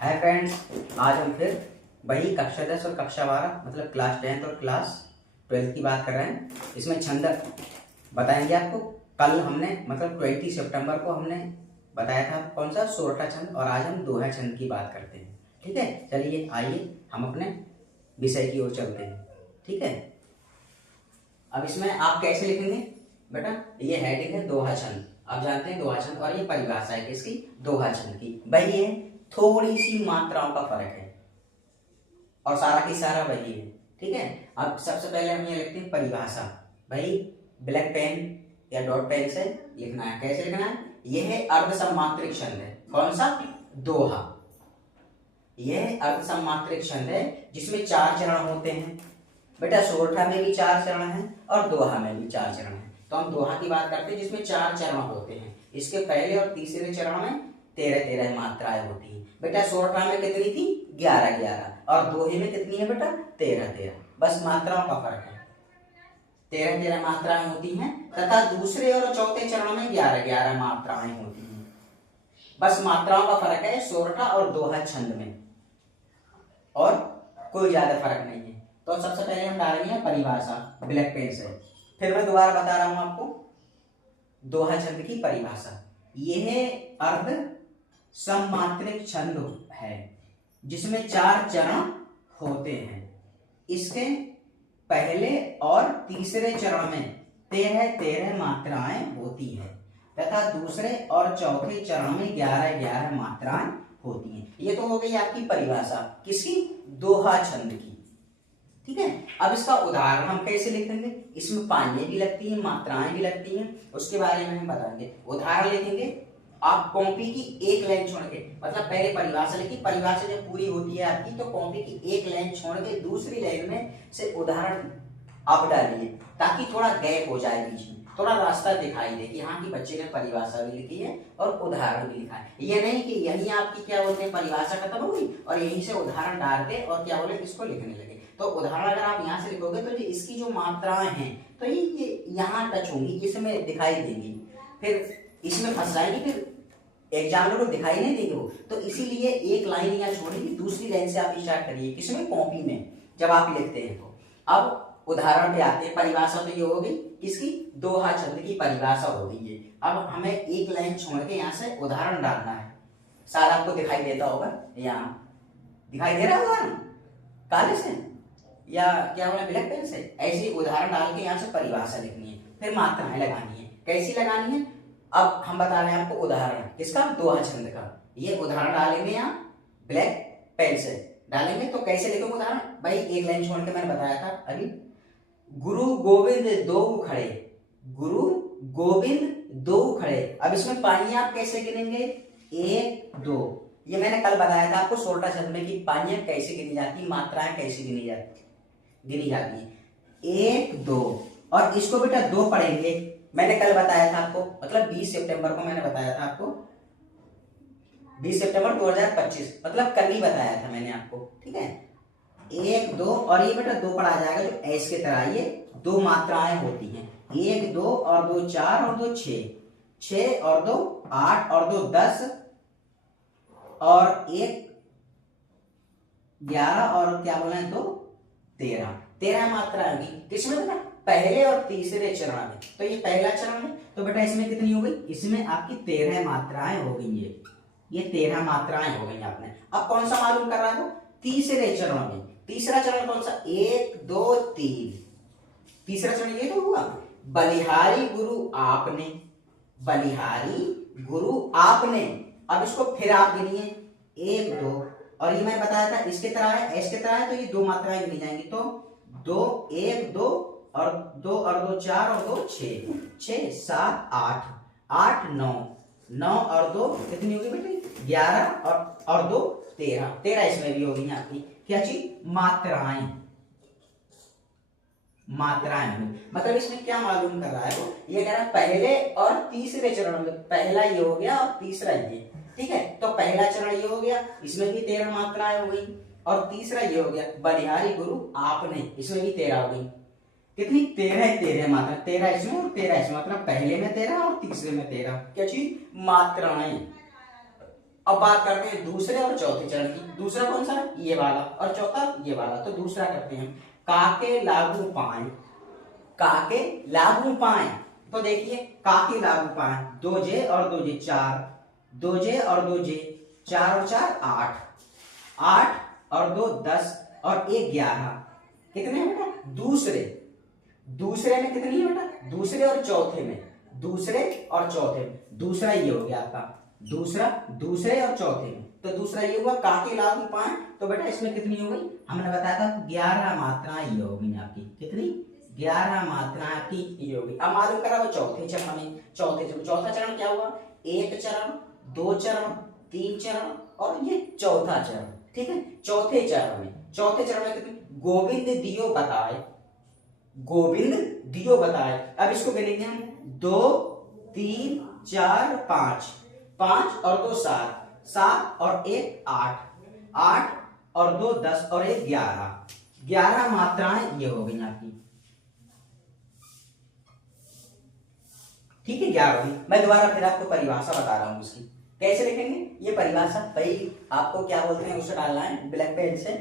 Hi friends, आज हम फिर वही कक्षा 10 और कक्षा 12 मतलब क्लास 10th और क्लास 12th की बात कर रहे हैं। इसमें छंद बताएंगे आपको। कल हमने मतलब 20 सितंबर को हमने बताया था कौन सा सोरठा छंद, और आज हम दोहा छंद की बात करते हैं। ठीक है, चलिए आइए हम अपने विषय की ओर चलते हैं। ठीक है, अब इसमें आप कैसे लिखेंगे बेटा? ये हेडिंग है दोहा छंद। आप जानते हैं दोहा छंद, और ये परिभाषा है किसकी? दोहा छंद की। वही है, थोड़ी सी मात्राओं का फर्क है और सारा की सारा वही है। ठीक है, अब सबसे पहले हम ये लिखते हैं परिभाषा। भाई ब्लैक पेन या डॉट पेन से लिखना है। कैसे लिखना है? यह है अर्ध सम्मात्रिक छंद है। कौन सा? दोहा। यह अर्ध सम्मात्रिक छंद है जिसमें 4 चरण होते हैं। बेटा सोरठा में भी 4 चरण है और दोहा में भी 4 चरण है। तो हम दोहा की बात करते हैं जिसमें 4 चरण होते हैं। इसके पहले और तीसरे चरण में 13-13 मात्राएं होती हैं। बेटा सोरठा में कितनी थी? 11-11, और दोहे में कितनी है बेटा? 13-13। बस मात्राओं का फर्क है, 13-13 मात्राएं होती हैं, तथा दूसरे और चौथे चरण में 11-11 मात्राएं होती हैं। बस मात्राओं का फर्क है सोरठा और दोहा छंद में, और कोई ज्यादा फर्क नहीं है। तो सबसे पहले हम डालेंगे परिभाषा ब्लैक पेन से। फिर मैं दोबारा बता रहा हूं आपको दोहा छंद की परिभाषा। यह अर्ध सम्मात्रिक छंद है जिसमें 4 चरण होते हैं। इसके पहले और तीसरे चरण में 13-13 मात्राएं होती है, तथा दूसरे और चौथे चरण में 11-11 मात्राएं होती हैं। ये तो हो गई आपकी परिभाषा किसकी? दोहा छंद की। ठीक है, अब इसका उदाहरण हम कैसे लिखेंगे? इसमें पानियां भी लगती हैं, मात्राएं भी लगती हैं, उसके बारे में हम बताएंगे। उदाहरण लिखेंगे आप कॉपी की एक लाइन छोड़ के, मतलब पहले परिभाषा लिखी, परिभाषा जब पूरी होती है आपकी तो कॉपी की एक लाइन छोड़ के दूसरी लाइन में से उदाहरण आप डालिए, ताकि थोड़ा गैप हो जाए बीच में, थोड़ा रास्ता दिखाई दे कि हाँ कि बच्चे ने परिभाषा भी लिखी है और उदाहरण भी लिखा है। ये नहीं कि यही आपकी क्या बोलते हैं परिभाषा खत्म हो गई और यहीं से उदाहरण डाल के और क्या बोले इसको लिखने लगे। तो उदाहरण अगर आप यहाँ से लिखोगे तो इसकी जो मात्राएं हैं तो ये यहाँ टच होंगी, इसमें दिखाई देंगी, फिर इसमें फंस जाएंगी, फिर एग्जामिनर को दिखाई नहीं देगी वो। तो इसीलिए एक लाइन यहाँ छोड़िए, दूसरी लाइन से आप स्टार्ट करिए। किसमें? कॉपी में जब आप लिखते हैं। तो अब उदाहरण पे आते हैं। परिभाषा तो ये हो गई किसकी? दोहा छंद की परिभाषा हो गई है। अब हमें एक लाइन छोड़ के यहाँ से उदाहरण डालना है। शायद आपको दिखाई देता होगा, यहाँ दिखाई दे रहा होगा काले से या क्या बोला ब्लैक पेन से। ऐसे उदाहरण डाल के यहाँ से परिभाषा लिखनी है, फिर मात्राएं लगानी है। कैसी लगानी है? अब हम बता रहे हैं आपको उदाहरण किसका? दोहा छंद का। ये उदाहरण डालेंगे यहाँ ब्लैक पेन से डालेंगे। तो कैसे लिखोगे उदाहरण? भाई एक लाइन छोड़ के मैंने बताया था अभी, गुरु गोविंद दो खड़े, गुरु गोविंद दो खड़े। अब इसमें पानियां आप कैसे गिनेंगे? 1 2। ये मैंने कल बताया था आपको सोरठा छंद में कि पानियां कैसे गिनी जाती, मात्राएं कैसे गिनी जाती है। 1 2, और इसको बेटा 2 पढ़ेंगे। मैंने कल बताया था आपको, मतलब 20 सितंबर को मैंने बताया था आपको, 20 सितंबर 2025, मतलब कल ही बताया था मैंने आपको। ठीक है, 1 2, और ये बेटा 2 पढ़ा जाएगा जो ऐस की तरह। ये 2 मात्राएं होती हैं, 1 2 और 2 4 और 2 6, 6 और 2 8 और 2 10 और 1 11 और क्या बोला है 2 13 मात्राएं होगी। किसमें बेटा? पहले और तीसरे चरण में। तो ये पहला चरण है, तो बेटा इसमें कितनी हो गई? इसमें आपकी 13 मात्राएं हो गई। ये 13 मात्राएं हो गई आपने। अब कौन सा मालूम कर रहा है? तीसरे चरण में। तीसरा चरण कौन सा? 1 2 3। तीसरा चरण ये तो हुआ, बलिहारी गुरु आपने, बलिहारी गुरु आपने। अब इसको फिर आप गिनिए 1 2, और ये मैं बताया था इसके तरह है, ऐस के तरह है, तो ये 2 मात्राएं गिनी जाएंगी। तो 2 1 2 और 2 और 2 4 और 2 6, 6 7 8 8 9 9 और 2 कितनी होगी बेटे? 11 और 2 13 13 इसमें भी होगी आपकी क्या चीज? मात्राएं। मात्राएं होगी, मतलब इसमें क्या मालूम कर रहा है वो? ये कह रहा है पहले और तीसरे चरण में। पहला ये हो गया और तीसरा ये। ठीक है, तो पहला चरण ये हो गया, इसमें भी 13 मात्राएं हो गई, और तीसरा ये हो गया बलिहारी गुरु आपने, इसमें भी 13 हो गई। कितनी? 13 मात्रा, 13 इसमें और 13 इसमें, मतलब पहले में 13 और तीसरे में 13 क्या चीज? मात्राएं। अब बात करते हैं दूसरे और चौथे चरण की। दूसरा कौन सा है? ये वाला, और चौथा ये वाला। तो दूसरा करते हैं, काके लागू पाए, काके लागू पाए। तो देखिए काके लागू पाए, 2j और 2j 4, 2j और 2j 4 और 4 8, 8 और 2 10 और 1 11। कितने हैं बेटा? दूसरे, दूसरे में कितनी है बेटा? दूसरे और चौथे में, दूसरे और चौथे में। दूसरा ये हो गया आपका, दूसरा दूसरे और चौथे में। तो दूसरा ये हुआ काके लागू पाए। तो बेटा इसमें कितनी हो गई? हमने बताया था 11 मात्राएं ये होगी आपकी। कितनी? 11 मात्राएं आपकी ये होगी। अब मालूम करा वो चौथे चरण में। चौथा चरण क्या हुआ? 1 चरण, 2 चरण, 3 चरण और ये चौथा चरण। ठीक है, चौथे चरण में कितनी? गोविंद दियो बताए, गोविंद दियो बताए। अब इसको गिनेंगे हम, 2 3 4 5, 5 और 2 7, 7 और 1 8, 8 और 2 10 और 1 11, 11 मात्राएं ये हो गई आपकी। ठीक है, 11 होगी। मैं दोबारा फिर आपको परिभाषा बता रहा हूं इसकी कैसे लिखेंगे। ये परिभाषा भाई आपको क्या बोलते हैं उसे डालना है ब्लैक पेन से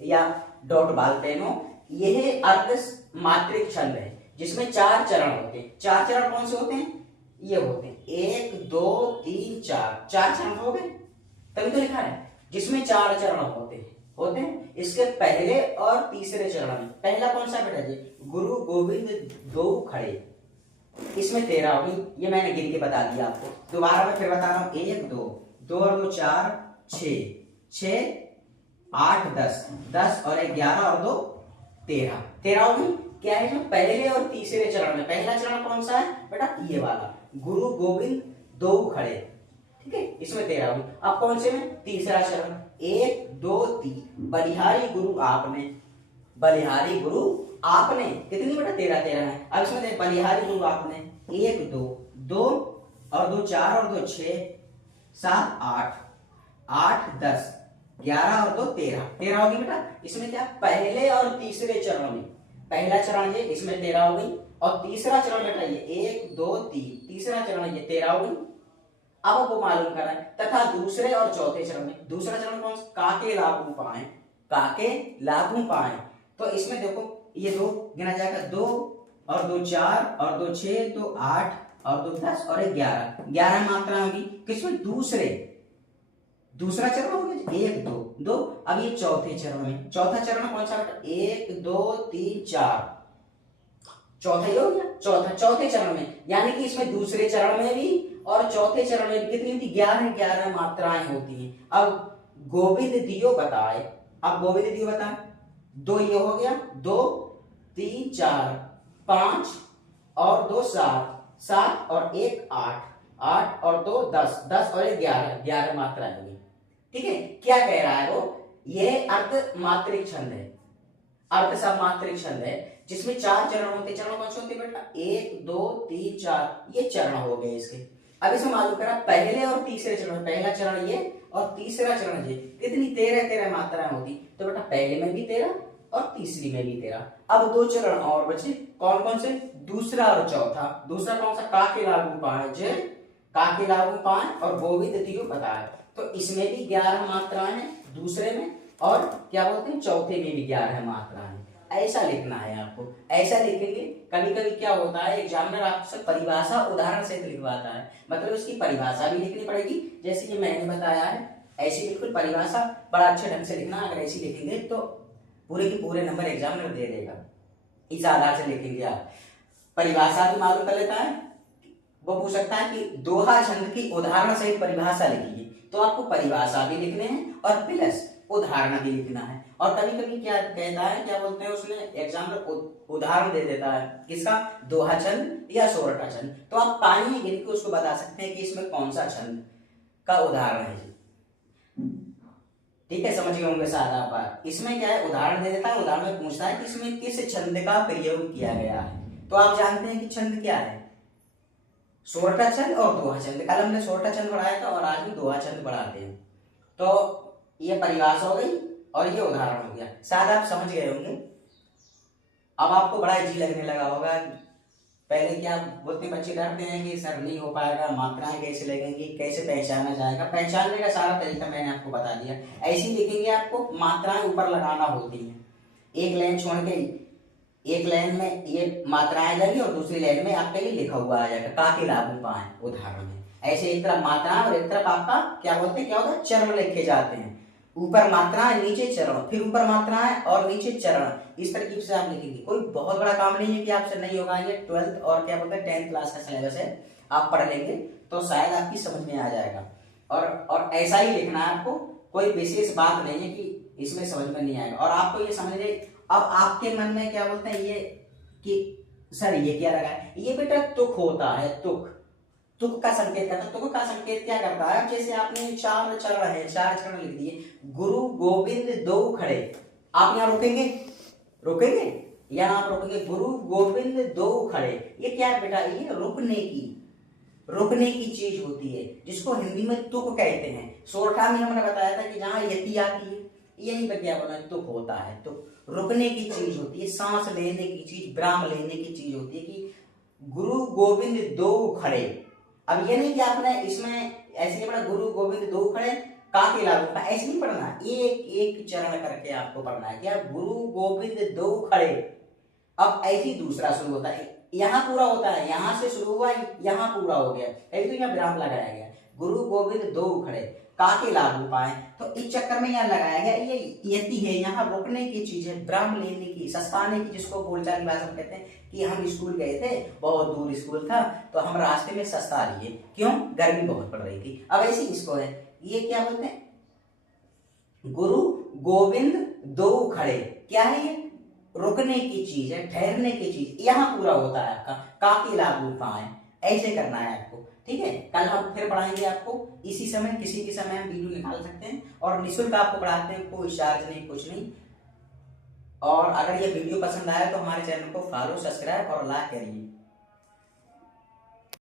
या डॉट बाल पेन हो। यह अर्ध मात्रिक छंद है जिसमें 4 चरण होते हैं। 4 चरण कौन से होते हैं? ये होते हैं 1 2 3 4, 4 चरण हो गए, तभी तो लिखा है जिसमें 4 चरण होते हैं। इसके पहले और तीसरे चरण में पहला कौन सा बेटा जी? गुरु गोविंद दो खड़े, इसमें 13 होगी। ये मैंने गिन के बता दिया आपको। दोबारा मैं फिर बता रहा हूं, 1 2, 2 और 2 4 6, 6 8 10, 10 और 1 11 और 2 13, 13 होगी। क्या है जो पहले और तीसरे चरण में? पहला चरण कौन सा है बेटा? ये वाला, गुरु गोविंद दो खड़े। ठीक है, इसमें 13 होगी। अब कौन से में? तीसरा चरण, 1 2 3, बलिहारी गुरु आपने, बलिहारी गुरु आपने। कितनी बेटा? 13 13 है। अब इसमें देख, बलिहारी गुरु आपने 1 2, 2 और 2 4 और 2 6 7 8, 8 10 11 और 2 13, 13 होगी बेटा। इसमें क्या? पहले और तीसरे चरण में, पहला चरण ये, इसमें 13 हो गई। और तीसरा चरण बेटा ये 1 2 3, तीसरा चरण ये 13 हो गई। अब आपको मालूम करना है तथा दूसरे और चौथे चरण में। दूसरा चरण कौन सा? काके लागू पाए, काके लागू पाए। तो इसमें देखो ये 2 गिना जाएगा, 2 और 2 4 और 2 6, तो 8 और 2 10 और 1 11, 11 मात्रा होगी। किसमें? दूसरे, दूसरा चरण हो गया 1 2 2। अब ये चौथे चरण में, चौथा चरण कौन सा बेटा? 1 2 3 4, चौथा ही हो गया। चौथे चरण में, यानी कि इसमें दूसरे चरण में भी और चौथे चरण में कितनी थी? 11 11 मात्राएं होती हैं। अब गोविंद दियो बताए, अब गोविंद दियो बताए, 2 ये हो गया, 2 3 4 5 और 2 7, 7 और 1 8, 8 और 2 10, 10 और 1 11, 11 मात्राएं होगी। ठीक है, क्या कह रहा है वो? यह अर्ध मात्रिक छंद है, अर्ध समात्रिक छंद है जिसमें 4 चरण होते हैं। चरण कौन से होते हैं बेटा? 1 2 3 4, ये चरण हो गए इसके। अब इसमें मालूम करा पहले और तीसरे चरण, पहला चरण ये और तीसरा चरण ये, कितनी? 13 13 मात्राएं होती। तो बेटा पहले में भी 13 और तीसरी में भी 13। अब 2 चरण और बचे, कौन कौन से? दूसरा और चौथा। दूसरा कौन सा? काके लागू पाए, जे काके लागू पाए और गोविंद दियो बताए। तो इसमें भी 11 मात्राएं हैं दूसरे में, और क्या बोलते हैं चौथे में भी 11 मात्राएं। ऐसा लिखना है आपको, ऐसा लिखेंगे। कभी कभी क्या होता है एग्जामिनर आपसे परिभाषा उदाहरण सहित लिखवाता है, मतलब इसकी परिभाषा भी लिखनी पड़ेगी जैसे कि मैंने बताया है। ऐसी बिल्कुल परिभाषा बड़ा अच्छे ढंग से लिखना। अगर ऐसी लिखेंगे तो पूरे के पूरे नंबर एग्जामिनर दे देगा। इस आधार से लिखेंगे आप। परिभाषा भी मालूम कर लेता है, वो पूछ सकता है कि दोहा छंद की उदाहरण सहित परिभाषा लिखिए, तो आपको परिभाषा भी लिखने हैं और प्लस उदाहरण भी लिखना है। और कभी कभी क्या कहता है, क्या बोलते हैं उसमें एग्जामिनर उदाहरण दे देता है, किसका? दोहा छंद या सोरठा छंद। तो आप पानी गिन के उसको बता सकते हैं कि इसमें कौन सा छंद का उदाहरण है। ठीक है, समझ गए होंगे सादा बात। इसमें क्या है, उदाहरण दे देता है, उदाहरण में पूछता है कि इसमें किस छंद का प्रयोग किया गया है। तो आप जानते हैं कि छंद क्या है? सोरठा छंद और दोहा छंद। कल हमने सोरठा छंद पढ़ाया था और आज भी दोहा छंद पढ़ाते हैं। तो ये परिभाषा हो गई और ये उदाहरण हो गया। शायद आप समझ गए होंगे। अब आपको बड़ा इजी लगने लगा होगा पहले क्या बोलते हैं, बच्चे डरते हैं कि सर नहीं हो पाएगा, मात्राएं कैसे लगेंगी, कैसे पहचाना जाएगा। पहचानने का सारा तरीका मैंने आपको बता दिया। ऐसे ही लिखेंगे, आपको मात्राएं ऊपर लगाना होती हैं, एक लाइन छोड़ के एक लाइन में ये मात्राएं लगी और दूसरी लाइन में आपके लिए लिखा हुआ आ जाएगा का के लागू पाए उदाहरण में। ऐसे एक तरफ मात्राएं और एक तरफ आपका क्या बोलते हैं, क्या होता है, चरण लिखे जाते हैं। ऊपर मात्राएं नीचे चरण, फिर ऊपर मात्राएं और नीचे चरण। इस तरकीब से आप लिखेंगे। कोई बहुत बड़ा काम नहीं है कि आपसे नहीं होगा। ये 12th और क्या बोलते हैं 10th क्लास का सिलेबस है, आप पढ़ लेंगे तो शायद आपकी समझ में आ जाएगा। और ऐसा ही लिखना है आपको, कोई विशेष बात नहीं है कि इसमें समझ में नहीं आएगा। और आपको ये समझिए, अब आपके मन में क्या बोलते हैं ये कि सर ये क्या लगा है, ये बेटा तुक होता है। तुक, तुक का संकेत करता है। तुक का संकेत क्या करता है, जैसे आपने 4 चरण है, 4 चरण लिख दिए, गुरु गोविंद दो खड़े, आप यहाँ रुकेंगे, रुकेंगे यहाँ आप रुकेंगे, गुरु गोविंद दो खड़े। ये क्या है बेटा, ये रुकने की चीज होती है, जिसको हिंदी में तुक कहते हैं। सोरठा में हमने बताया था कि जहां यति आती है, यही पर क्या बोला, तुक होता है। तो रुकने की चीज होती है, सांस लेने की चीज, विराम लेने की चीज होती है कि गुरु गोविंद दो खड़े। अब ये नहीं कि आपने इसमें ऐसे पढ़ा गुरु गोविंद दो खड़े का के लागू का, ऐसे नहीं पढ़ना, एक एक चरण करके आपको पढ़ना है। क्या, गुरु गोविंद दो खड़े। अब ऐसे दूसरा शुरू होता है, यहाँ पूरा होता है, यहां से शुरू हुआ, यहाँ पूरा हो गया, अभी तो यहाँ विराम लगाया गया। गुरु गोविंद दो खड़े का के लागू पाए, तो इस चक्कर में यहाँ लगाया गया। ये यति है, यहाँ रुकने की चीज है, विराम लेने की, सस्ताने की, जिसको बोलचाल भाषा में कहते हैं कि हम स्कूल गए थे, बहुत दूर स्कूल था, तो हम रास्ते में सस्ता लिए, क्यों, गर्मी बहुत पड़ रही थी। अब ऐसे इसको है, ये क्या बोलते हैं, गुरु गोविंद दो खड़े। क्या है ये, रुकने की चीज है, ठहरने की चीज, यहाँ पूरा होता है आपका का के लागू पाए। ऐसे करना है आपको, ठीक है। कल हम फिर पढ़ाएंगे आपको इसी समय, किसी भी समय हम वीडियो निकाल सकते हैं, और निःशुल्क आपको पढ़ाते हैं, कोई चार्ज नहीं, कुछ नहीं। और अगर ये वीडियो पसंद आया तो हमारे चैनल को फॉलो, सब्सक्राइब और लाइक करिए।